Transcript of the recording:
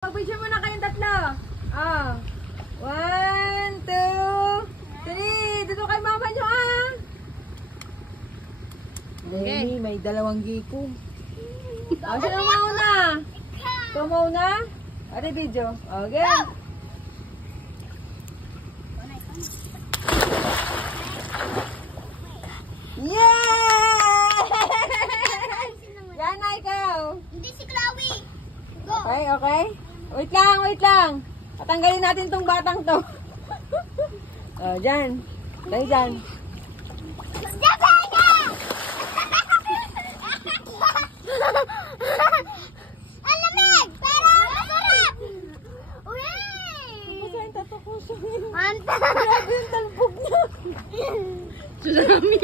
Mag-picture muna kayong tatlo. Ah. 1, 2, 3. Dito kay mama nyo Okay. May dalawang giko. Sino mauna? Ikaw mauna? Ate video. Okay. Yeah! Yan na ikaw. Hindi si Chloe. Go. Okay, okay. Wait lang. Patanggalin natin tong batang to. Dyan. Dahil dyan. Ang lamig! Pero masarap! Uy! Masayang tato ko siya. Anta! Grabe yung talbog niya. Tsunami.